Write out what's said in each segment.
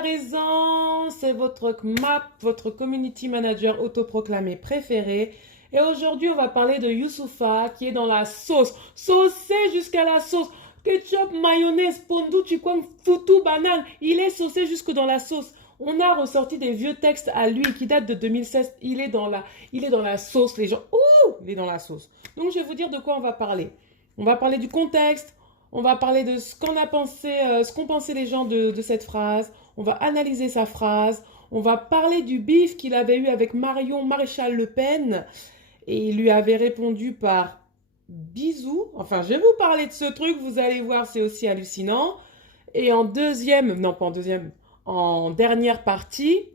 Raison, c'est votre MAP, votre Community Manager autoproclamé préféré. Et aujourd'hui, on va parler de Youssoupha qui est dans la sauce. Saucé jusqu'à la sauce. Ketchup, mayonnaise, pondou, chikwang, foutou, banane. Il est saucé jusque dans la sauce. On a ressorti des vieux textes à lui qui datent de 2016. Il est dans la sauce, les gens. Ouh, il est dans la sauce. Donc, je vais vous dire de quoi on va parler. On va parler du contexte. On va parler de ce qu'on a pensé, ce qu'ont pensé les gens de cette phrase. On va analyser sa phrase. On va parler du bif qu'il avait eu avec Marion Maréchal Le Pen. Et il lui avait répondu par bisous. Enfin, je vais vous parler de ce truc. Vous allez voir, c'est aussi hallucinant. Et en deuxième, non pas en deuxième, en dernière partie,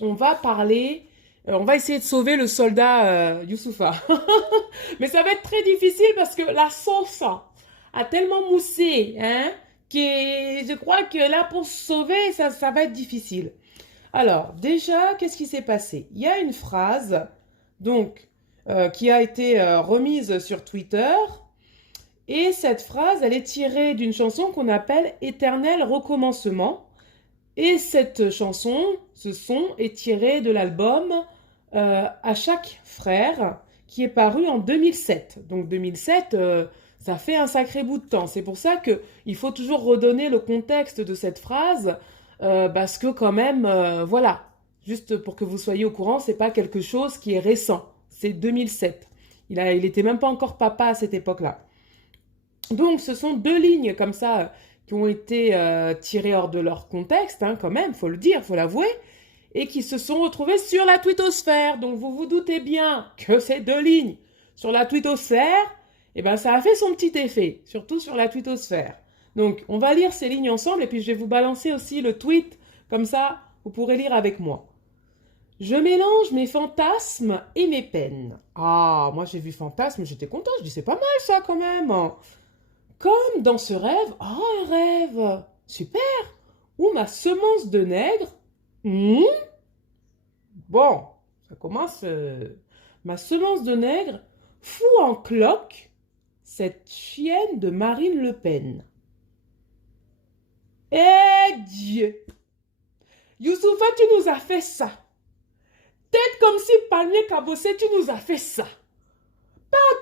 on va parler, on va essayer de sauver le soldat Youssoupha. Mais ça va être très difficile parce que la sauce a tellement moussé, hein, que je crois que là, pour se sauver, ça va être difficile. Alors, déjà, qu'est-ce qui s'est passé? Il y a une phrase, donc, qui a été remise sur Twitter. Et cette phrase, elle est tirée d'une chanson qu'on appelle Éternel recommencement. Et cette chanson, ce son, est tiré de l'album À chaque frère, qui est paru en 2007. Donc 2007, ça fait un sacré bout de temps. C'est pour ça qu'il faut toujours redonner le contexte de cette phrase, parce que quand même, voilà, juste pour que vous soyez au courant, c'est pas quelque chose qui est récent. C'est 2007. Il était même pas encore papa à cette époque-là. Donc, ce sont deux lignes comme ça qui ont été tirées hors de leur contexte, hein, quand même, faut le dire, faut l'avouer, et qui se sont retrouvées sur la twittosphère. Donc, vous vous doutez bien que ces deux lignes sur la twittosphère, eh ben, ça a fait son petit effet, surtout sur la twittosphère. Donc, on va lire ces lignes ensemble, et puis je vais vous balancer aussi le tweet, comme ça, vous pourrez lire avec moi. Je mélange mes fantasmes et mes peines. Ah, moi j'ai vu fantasme, j'étais contente, je dis c'est pas mal ça quand même. Comme dans ce rêve, oh un rêve, super, où ma semence de nègre, hmm, bon, ça commence, ma semence de nègre fout en cloque cette chienne de Marine Le Pen. Eh Dieu, Youssoupha, tu nous as fait ça. Tête comme si Palmier Cabossé, tu nous as fait ça.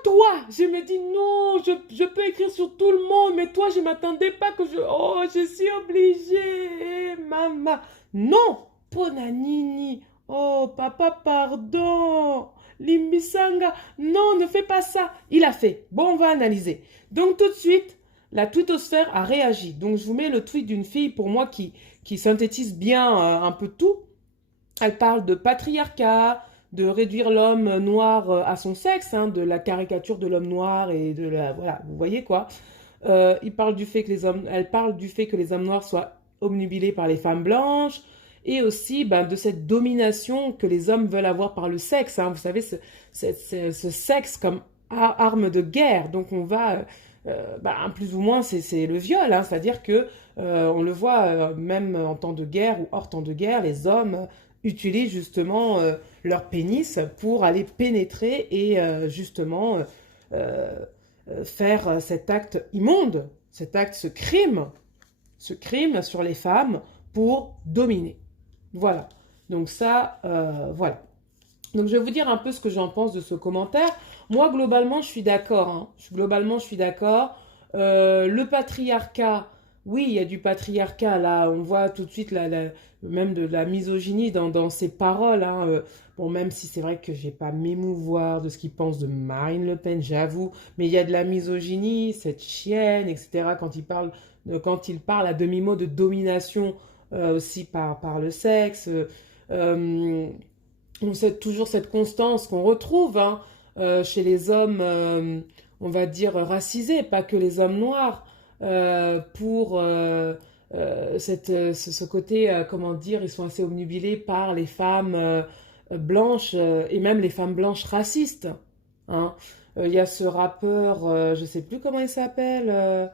Toi, je me dis non, je peux écrire sur tout le monde, mais toi, je m'attendais pas que je... Oh, je suis obligée, maman. Non, Ponanini. Oh, papa, pardon. Limbisanga. Non, ne fais pas ça. Il a fait. Bon, on va analyser. Donc, tout de suite, la twittosphère a réagi. Donc, je vous mets le tweet d'une fille, pour moi, qui synthétise bien un peu tout. Elle parle de patriarcat, de réduire l'homme noir à son sexe, hein, de la caricature de l'homme noir et de la... Voilà, vous voyez quoi. Elle parle du fait que les hommes noirs soient obnubilés par les femmes blanches et aussi de cette domination que les hommes veulent avoir par le sexe. Hein. Vous savez, ce sexe comme arme de guerre. Donc on va... plus ou moins, c'est le viol. Hein. C'est-à-dire que on le voit même en temps de guerre ou hors temps de guerre, les hommes utilisent justement leur pénis pour aller pénétrer et justement faire cet acte immonde, cet acte, ce crime sur les femmes pour dominer. Voilà. Donc ça, voilà. Donc je vais vous dire un peu ce que j'en pense de ce commentaire. Moi, globalement, je suis d'accord. Hein. Globalement, je suis d'accord. Le patriarcat, oui, il y a du patriarcat. Là, on voit tout de suite même de la misogynie dans ses paroles. Hein. Bon, même si c'est vrai que je ne vais pas m'émouvoir de ce qu'il pense de Marine Le Pen, j'avoue. Mais il y a de la misogynie, cette chienne, etc. Quand il parle à demi-mot de domination aussi par le sexe. On sait toujours cette constance qu'on retrouve hein, chez les hommes, on va dire, racisés, pas que les hommes noirs, pour ce côté, comment dire, ils sont assez obnubilés par les femmes blanches et même les femmes blanches racistes. Hein. Y a ce rappeur, je sais plus comment il s'appelle,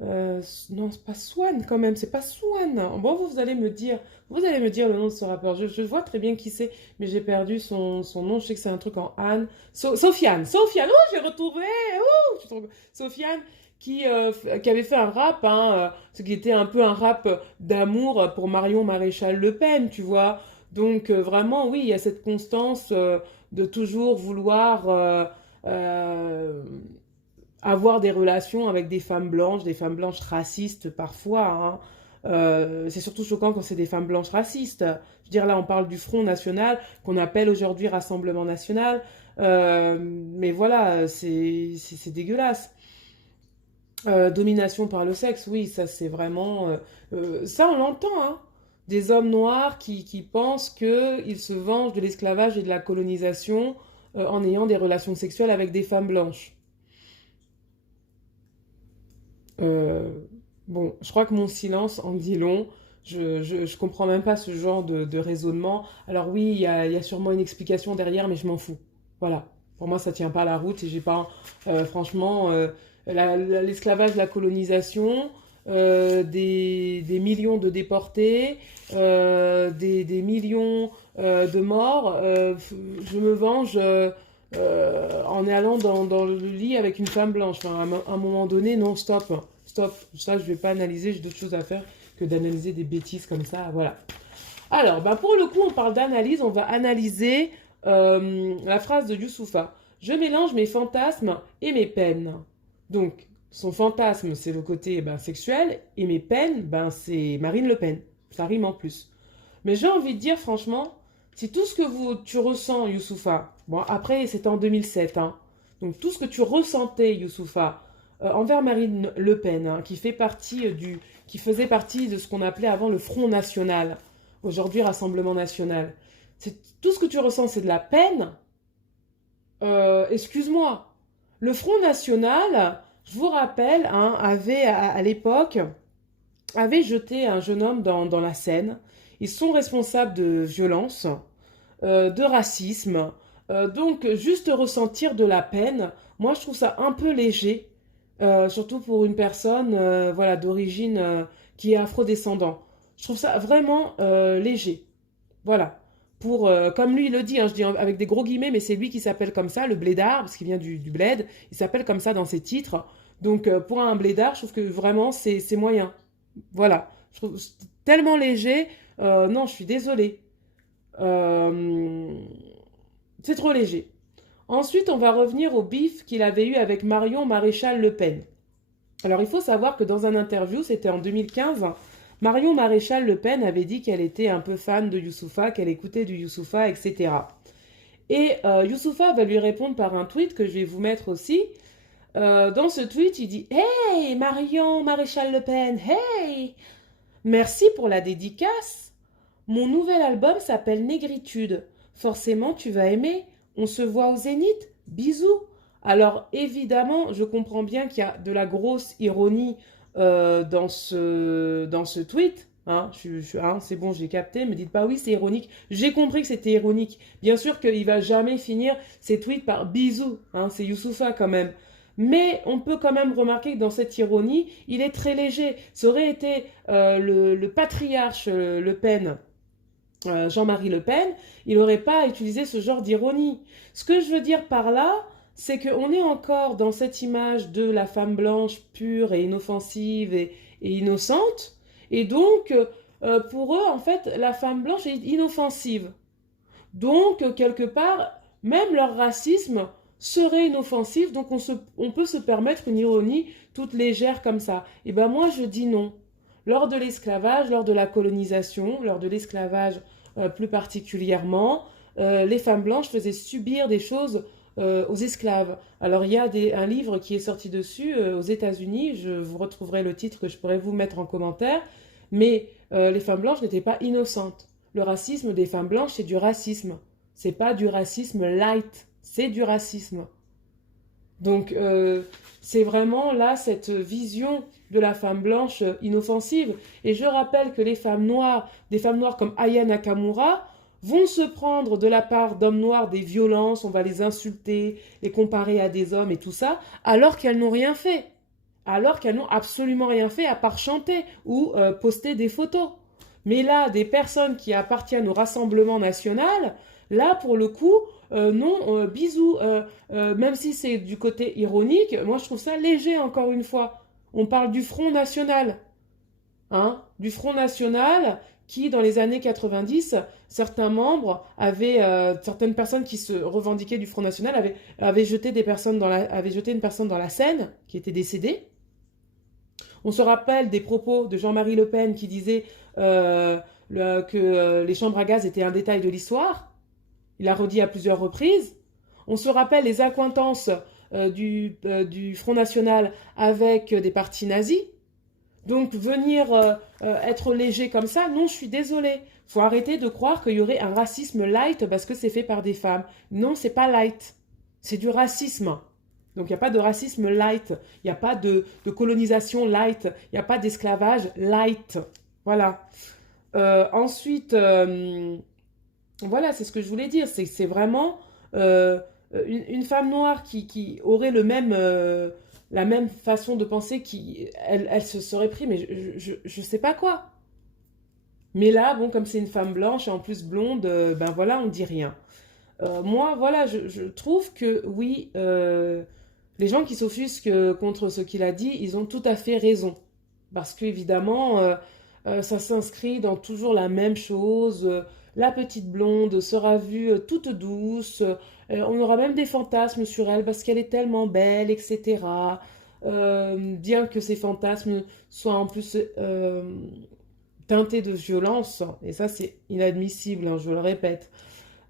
non, c'est pas Swan quand même, c'est pas Swan. Bon, vous allez me dire le nom de ce rappeur. Je vois très bien qui c'est, mais j'ai perdu son nom. Je sais que c'est un truc en Anne. Sofiane. Oh, j'ai retrouvé. Oh, Sofiane, qui avait fait un rap, hein, ce qui était un peu un rap d'amour pour Marion Maréchal Le Pen, tu vois. Donc vraiment, oui, il y a cette constance de toujours vouloir euh, avoir des relations avec des femmes blanches racistes parfois, hein. C'est surtout choquant quand c'est des femmes blanches racistes. Je veux dire, là, on parle du Front National, qu'on appelle aujourd'hui Rassemblement National. Mais voilà, c'est dégueulasse. Domination par le sexe, oui, ça c'est vraiment... ça, on l'entend, hein. Des hommes noirs qui pensent qu'ils se vengent de l'esclavage et de la colonisation en ayant des relations sexuelles avec des femmes blanches. Euh, bon, je crois que mon silence en dit long. Je comprends même pas ce genre de raisonnement. Alors oui, il y a sûrement une explication derrière, mais je m'en fous. Voilà. Pour moi, ça tient pas la route et j'ai pas, franchement, l'esclavage, la colonisation, des millions de déportés, des millions de morts. Je me venge en allant dans le lit avec une femme blanche. Enfin, à un moment donné, non, stop. Stop. Ça, je vais pas analyser, j'ai d'autres choses à faire que d'analyser des bêtises comme ça. Voilà. Alors, bah pour le coup, on parle d'analyse. On va analyser la phrase de Youssoupha. Je mélange mes fantasmes et mes peines. Donc, son fantasme, c'est le côté sexuel, et mes peines, c'est Marine Le Pen. Ça rime en plus. Mais j'ai envie de dire, franchement, si tout ce que tu ressens, Youssoupha, bon, après, c'était en 2007, hein, donc tout ce que tu ressentais, Youssoupha, envers Marine Le Pen, hein, qui faisait partie de ce qu'on appelait avant le Front National, aujourd'hui Rassemblement National, tout ce que tu ressens, c'est de la peine. Excuse-moi, le Front National, je vous rappelle, hein, avait à l'époque avait jeté un jeune homme dans la Seine. Ils sont responsables de violence, de racisme. Donc, juste ressentir de la peine, moi, je trouve ça un peu léger, surtout pour une personne voilà, d'origine qui est afrodescendant. Je trouve ça vraiment léger. Voilà. Comme lui il le dit, hein, je dis avec des gros guillemets, mais c'est lui qui s'appelle comme ça, le blédard, parce qu'il vient du bled, il s'appelle comme ça dans ses titres. Donc pour un blédard, je trouve que vraiment c'est moyen. Voilà. Je trouve tellement léger. Non, je suis désolée. Euh, c'est trop léger. Ensuite, on va revenir au bif qu'il avait eu avec Marion Maréchal Le Pen. Alors, il faut savoir que dans un interview, c'était en 2015, Marion Maréchal Le Pen avait dit qu'elle était un peu fan de Youssoupha, qu'elle écoutait du Youssoupha, etc. Et Youssoupha va lui répondre par un tweet que je vais vous mettre aussi. Dans ce tweet, il dit « Hey, Marion Maréchal Le Pen, hey! Merci pour la dédicace. Mon nouvel album s'appelle Négritude. Forcément, tu vas aimer. On se voit au Zénith. Bisous. » Alors, évidemment, je comprends bien qu'il y a de la grosse ironie dans ce tweet. Hein, hein, c'est bon, j'ai capté. Me dites pas oui, c'est ironique. J'ai compris que c'était ironique. Bien sûr qu'il va jamais finir ses tweets par bisous. Hein, c'est Youssoupha quand même. Mais on peut quand même remarquer que dans cette ironie, il est très léger. Ça aurait été le patriarche Le Pen, Jean-Marie Le Pen, il n'aurait pas utilisé ce genre d'ironie. Ce que je veux dire par là, c'est qu'on est encore dans cette image de la femme blanche pure et inoffensive et innocente. Et donc, pour eux, en fait, la femme blanche est inoffensive. Donc, quelque part, même leur racisme serait inoffensif, donc on peut se permettre une ironie toute légère comme ça. Et ben moi, je dis non. Lors de l'esclavage, lors de la colonisation, lors de l'esclavage plus particulièrement, les femmes blanches faisaient subir des choses aux esclaves. Alors il y a un livre qui est sorti dessus aux États-Unis, je vous retrouverai le titre que je pourrais vous mettre en commentaire, mais les femmes blanches n'étaient pas innocentes. Le racisme des femmes blanches, c'est du racisme. C'est pas du racisme light, c'est du racisme. Donc c'est vraiment là cette vision de la femme blanche inoffensive. Et je rappelle que les femmes noires, des femmes noires comme Aya Nakamura, vont se prendre de la part d'hommes noirs des violences, on va les insulter, les comparer à des hommes et tout ça, alors qu'elles n'ont rien fait. Alors qu'elles n'ont absolument rien fait à part chanter ou poster des photos. Mais là, des personnes qui appartiennent au Rassemblement national, là, pour le coup, non, bisous, même si c'est du côté ironique, moi je trouve ça léger encore une fois. On parle du Front National, hein, du Front National qui, dans les années 90, certains membres avaient, certaines personnes qui se revendiquaient du Front National avaient jeté avaient jeté une personne dans la Seine qui était décédée. On se rappelle des propos de Jean-Marie Le Pen qui disait que les chambres à gaz étaient un détail de l'histoire. Il a redit à plusieurs reprises. On se rappelle les accointances du Front National avec des partis nazis. Donc venir être léger comme ça, non, je suis désolée. Faut arrêter de croire qu'il y aurait un racisme light parce que c'est fait par des femmes. Non, c'est pas light. C'est du racisme. Donc il n'y a pas de racisme light. Il n'y a pas de colonisation light. Il n'y a pas d'esclavage light. Voilà. Ensuite, voilà, c'est ce que je voulais dire. C'est vraiment une femme noire qui aurait la même façon de penser, elle se serait pris, mais je sais pas quoi. Mais là, bon, comme c'est une femme blanche et en plus blonde, ben voilà, on dit rien. Moi, voilà, je trouve que oui, les gens qui s'offusquent contre ce qu'il a dit, ils ont tout à fait raison. Parce qu'évidemment, ça s'inscrit dans toujours la même chose. La petite blonde sera vue toute douce. On aura même des fantasmes sur elle parce qu'elle est tellement belle, etc. Bien que ces fantasmes soient en plus teintés de violence. Et ça, c'est inadmissible, hein, je le répète.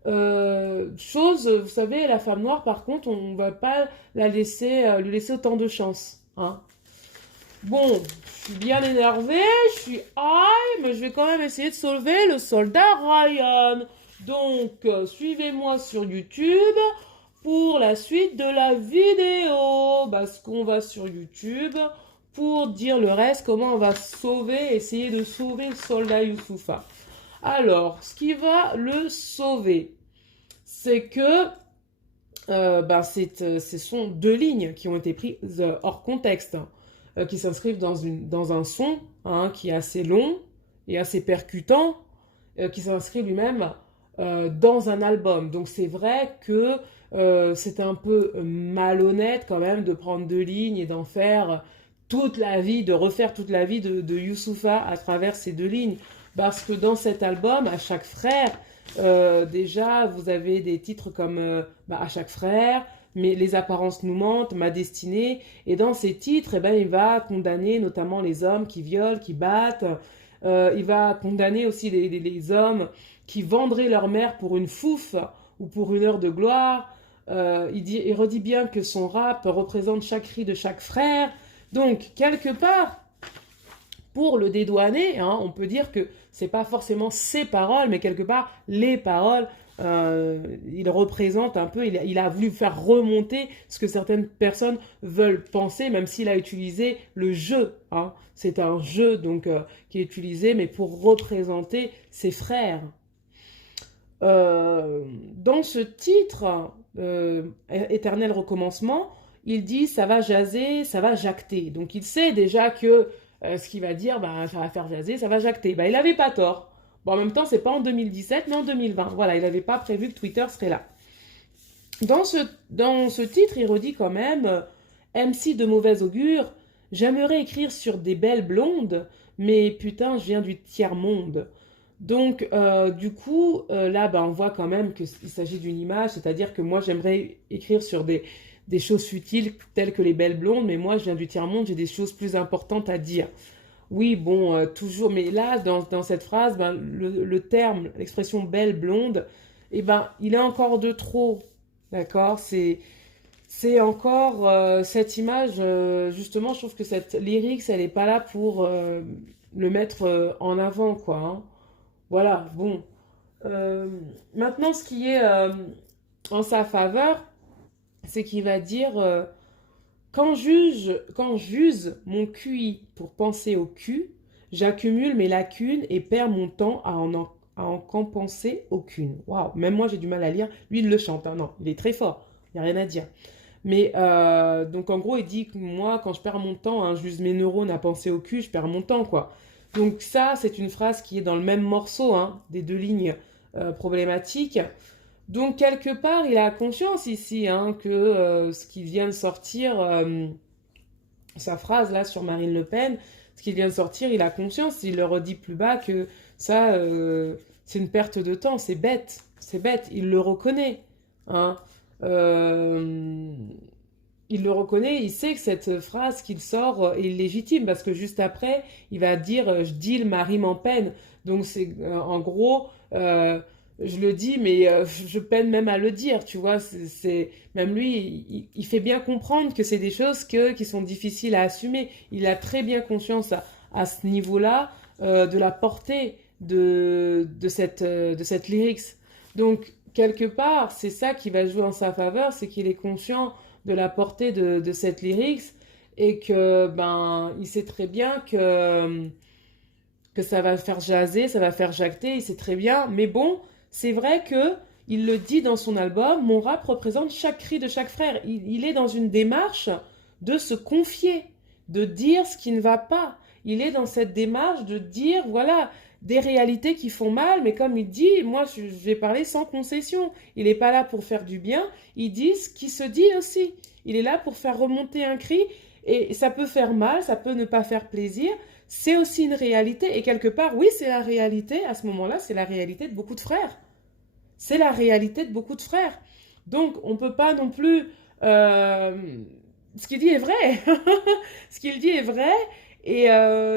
Vous savez, la femme noire, par contre, on ne va pas lui laisser autant de chance. Hein. Bon, je suis bien énervée, je suis high, mais je vais quand même essayer de sauver le soldat Ryan. Donc, suivez-moi sur YouTube pour la suite de la vidéo. Parce qu'on va sur YouTube pour dire le reste, comment on va essayer de sauver le soldat Youssoufa. Alors, ce qui va le sauver, c'est que ce sont deux lignes qui ont été prises hors contexte, qui s'inscrivent dans un son qui est assez long et assez percutant, qui s'inscrit lui-même dans un album. Donc c'est vrai que c'est un peu malhonnête quand même de prendre deux lignes et d'en faire de refaire toute la vie de Youssoupha à travers ces deux lignes. Parce que dans cet album, à chaque frère, déjà, vous avez des titres comme à chaque frère, mais les apparences nous mentent, ma destinée. Et dans ces titres, il va condamner notamment les hommes qui violent, qui battent. Il va condamner aussi les hommes qui vendraient leur mère pour une fouffe ou pour une heure de gloire. Il redit bien que son rap représente chaque cri de chaque frère. Donc, quelque part, pour le dédouaner, on peut dire que c'est pas forcément ses paroles, mais quelque part, les paroles, il représente un peu, il a voulu faire remonter ce que certaines personnes veulent penser, même s'il a utilisé le jeu. C'est un jeu donc qui est utilisé, mais pour représenter ses frères. Dans ce titre, Éternel recommencement, il dit ça va jaser, ça va jacter. Donc il sait déjà que ce qu'il va dire, ça va faire jaser, ça va jacter. Il n'avait pas tort. Bon, en même temps, c'est pas en 2017, mais en 2020. Voilà, il n'avait pas prévu que Twitter serait là. Dans ce titre, il redit quand même MC de mauvais augure, j'aimerais écrire sur des belles blondes, mais putain, je viens du tiers-monde. Donc, du coup, là, on voit quand même qu'il s'agit d'une image, c'est-à-dire que moi, j'aimerais écrire sur des choses futiles telles que les belles blondes, mais moi, je viens du tiers-monde, j'ai des choses plus importantes à dire. Oui, bon, toujours, mais là, dans cette phrase, le terme, l'expression belle blonde, il est encore de trop, d'accord? C'est encore cette image, justement, je trouve que cette lyrics, elle n'est pas là pour le mettre en avant, quoi. Hein. Voilà, bon. Maintenant, ce qui est en sa faveur, c'est qu'il va dire quand j'use mon QI pour penser au cul, j'accumule mes lacunes et perds mon temps à en compenser aucune. Waouh, même moi j'ai du mal à lire. Lui il le chante, non, il est très fort, il n'y a rien à dire. Mais donc en gros il dit que moi quand je perds mon temps, j'use mes neurones à penser au cul, je perds mon temps quoi. Donc ça c'est une phrase qui est dans le même morceau des deux lignes problématiques. Donc, quelque part, il a conscience ici hein, que ce qui vient de sortir, sa phrase là sur Marine Le Pen, ce qui vient de sortir, il a conscience, il le redit plus bas que ça, c'est une perte de temps, c'est bête, il le reconnaît. Hein. Euh, il le reconnaît, il sait que cette phrase qu'il sort est illégitime parce que juste après, il va dire je deal ma rime en peine. Donc c'est en gros, je le dis, mais je peine même à le dire, tu vois. Même lui, il fait bien comprendre que c'est des choses qui sont difficiles à assumer. Il a très bien conscience à ce niveau-là de la portée de cette lyrics. Donc quelque part, c'est ça qui va jouer en sa faveur, c'est qu'il est conscient de la portée de cette lyrics et que ben il sait très bien que ça va faire jaser, ça va faire jacter, il sait très bien. Mais bon, c'est vrai que il le dit dans son album, mon rap représente chaque cri de chaque frère. Il est dans une démarche de se confier, de dire ce qui ne va pas. Il est dans cette démarche de dire, voilà, des réalités qui font mal, mais comme il dit, moi je vais parler sans concession. Il n'est pas là pour faire du bien, il dit ce qui se dit aussi. Il est là pour faire remonter un cri, et ça peut faire mal, ça peut ne pas faire plaisir, c'est aussi une réalité, et quelque part, oui, c'est la réalité, à ce moment-là, c'est la réalité de beaucoup de frères. C'est la réalité de beaucoup de frères. Donc, on ne peut pas non plus... ce qu'il dit est vrai. Ce qu'il dit est vrai, et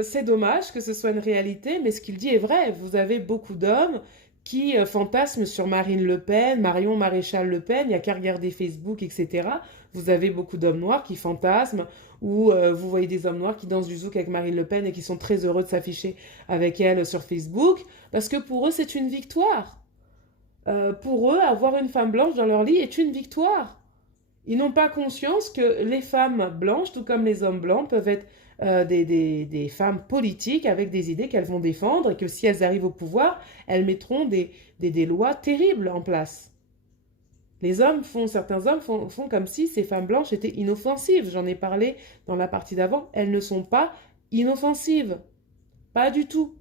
c'est dommage que ce soit une réalité, mais ce qu'il dit est vrai. Vous avez beaucoup d'hommes qui fantasment sur Marine Le Pen, Marion Maréchal Le Pen, il n'y a qu'à regarder Facebook, etc. Vous avez beaucoup d'hommes noirs qui fantasment, ou vous voyez des hommes noirs qui dansent du zouk avec Marine Le Pen et qui sont très heureux de s'afficher avec elle sur Facebook, parce que pour eux, c'est une victoire. Pour eux, avoir une femme blanche dans leur lit est une victoire. Ils n'ont pas conscience que les femmes blanches, tout comme les hommes blancs, peuvent être des femmes politiques avec des idées qu'elles vont défendre et que si elles arrivent au pouvoir, elles mettront des lois terribles en place. Certains hommes font comme si ces femmes blanches étaient inoffensives. J'en ai parlé dans la partie d'avant. Elles ne sont pas inoffensives. Pas du tout.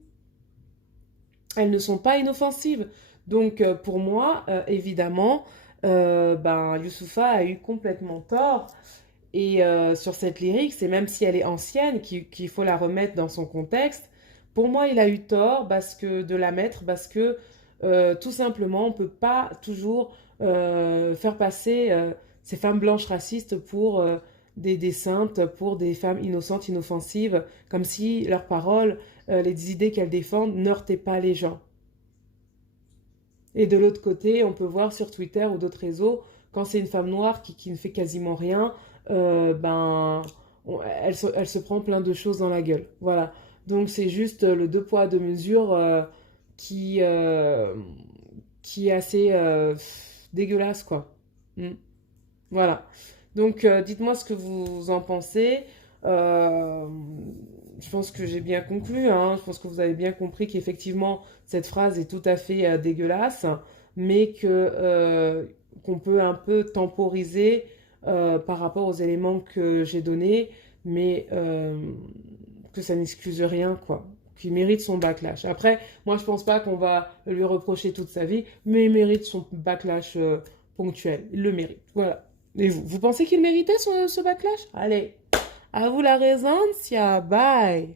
Elles ne sont pas inoffensives. Donc pour moi, évidemment, Youssoupha a eu complètement tort. Et sur cette lyrique, et même si elle est ancienne, qu'il faut la remettre dans son contexte, pour moi, il a eu tort de la mettre parce que tout simplement, on ne peut pas toujours faire passer ces femmes blanches racistes pour des saintes, pour des femmes innocentes, inoffensives, comme si leurs paroles, les idées qu'elles défendent, n'heurtaient pas les gens. Et de l'autre côté, on peut voir sur Twitter ou d'autres réseaux, quand c'est une femme noire qui ne fait quasiment rien, elle se prend plein de choses dans la gueule. Voilà. Donc c'est juste le deux poids, deux mesures qui, euh, qui est assez dégueulasse, quoi. Mm. Voilà. Donc dites-moi ce que vous en pensez. Euh, je pense que j'ai bien conclu, hein. Je pense que vous avez bien compris qu'effectivement, cette phrase est tout à fait dégueulasse, mais qu'on peut un peu temporiser par rapport aux éléments que j'ai donnés, mais que ça n'excuse rien, quoi. Qu'il mérite son backlash. Après, moi, je pense pas qu'on va lui reprocher toute sa vie, mais il mérite son backlash ponctuel. Il le mérite. Voilà. Et vous pensez qu'il méritait ce backlash? Allez, à vous la raison, tia, bye.